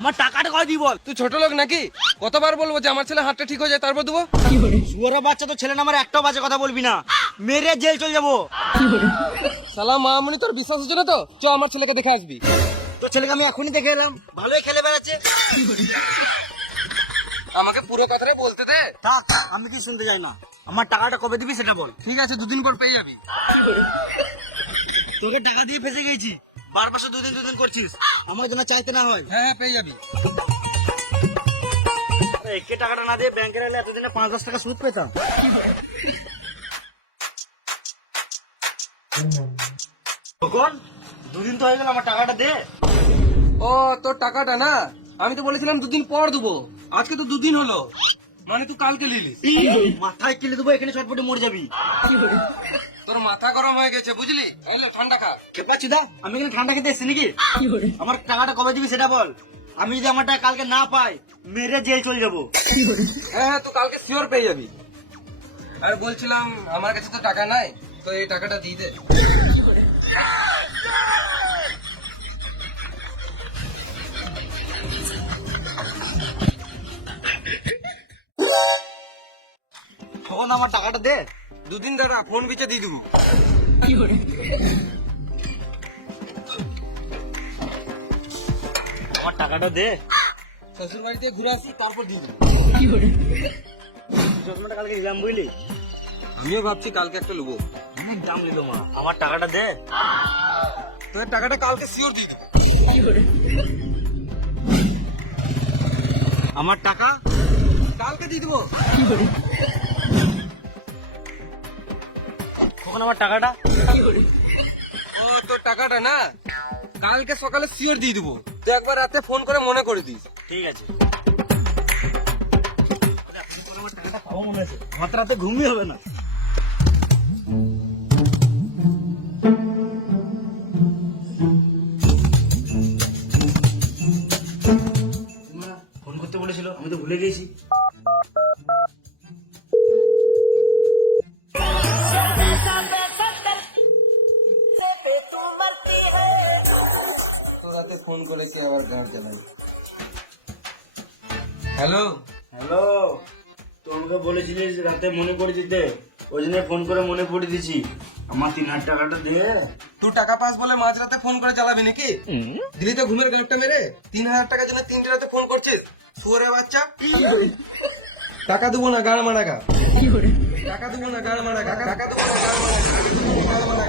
আমার টাকাটা কয় দিই বল তুই ছোট লোক নাকি? কতবার বলব যে আমার ছেলে হাতটা ঠিক হয়ে যায় তারপর দেবো? শুয়ারের বাচ্চা তো ছেলে আমার একটাও বাজে কথা বলবি না। মেরে জেল চলে যাব। সালা মামনি তোর বিশ্বাস হচ্ছে না তো? চ আমার ছেলেকে দেখে আসবি। তো ছেলেকে আমি এখনই দেখে এলাম। ভালোই খেলে বেড়াচ্ছে। আমাকে পুরো কথাটা বলতে দে। থাক আমি কি শুনতে চাই না। আমার টাকাটা কবে দিবি সেটা বল। ঠিক আছে দুদিন পর পেয়ে যাবি। তোকে টাকা দিয়ে ফেসে গেছি। বারবার দুদিন দুদিন করছিস। আমার জন্য চাইতে না হয়। হ্যাঁ হ্যাঁ পেয়ে যাবি। একে টাকাটা না দিয়ে ব্যাংকে রাখলে এতদিনে পাঁচ দশ টাকা সুদ পেতাম। কখন দুদিন তো হয়ে গেল আমার টাকাটা দে। ও তোর টাকাটা না? আমি তো বলেছিলাম দুদিন পর দেবো। আজকে তো দুদিন হলো। মানে তুই কালকে লিলিস মাথায় কিলে দেবো এখানে চটপটে মরে যাবি। তোর মাথা গরম হয়ে গেছে বুঝলি? তাহলে ঠান্ডা খা। খেপা চুদা আমি এখানে ঠান্ডা খেতে এসেছি নাকি? আমার টাকাটা কবে দিবি সেটা বল। আমি যদি আমার টাকা কালকে না পাই মেরে জেল চলে যাব। হ্যাঁ হ্যাঁ তুই কালকে শিওর পেয়ে যাবি। আর বলছিলাম আমার কাছে তো টাকা নাই তো এই টাকাটা দিয়ে দে। তখন আমার টাকাটা দে। দুদিন দাদা ফোন বিচে দিয়ে দেবো। আমার টাকাটা দে। শ্বশুর বাড়িতে ঘুরে আসি তারপর দিয়ে দেবো। চশমাটা কালকে দিলাম বুঝলি? আমিও ভাবছি কালকে একটা নেব। অনেক দাম নিল মা? আমার টাকাটা দে। তোর টাকাটা কালকে শিওর দিয়ে আমার টাকা? কালকে দিয়ে দেবো। কখন আমার টাকাটা ও তোর টাকাটা না? কালকে সকালে শিওর দিয়ে দেবো। তুই একবার রাতে ফোন করে মনে করে দিস। ঠিক আছে। আমার পাবো মনে আছে আমার তো রাতে ঘুমই হবে না। ফোন করতে বলেছিল আমি তো ভুলে গেছি। রাতে ফোন করে কে আবার গাঁট জ্বালাবি হ্যালো হ্যালো তোমাকে বলেছিলিস রাতে মনে করে দিতে ওই জন্য ফোন করে মনে পড়ে দিছি আমার তিন হাজার টাকাটা দিয়ে তুই টাকা পাস বলে মাঝ রাতে ফোন করে চালাবি নাকি? দিলি তো ঘুমের গাঁটটা মেরে তিন হাজার টাকার জন্য তিনটে রাতে ফোন করছিস? শুয়ারে বাচ্চা? টাকা দেবো না গাড় মারা টাকা দেবো না গাড় মারা গা। টাকা দেবো না গাড় মারা গা টাকা দেবো না গাড় মারা গা। টাকা দেবো না গাড় মারা গা।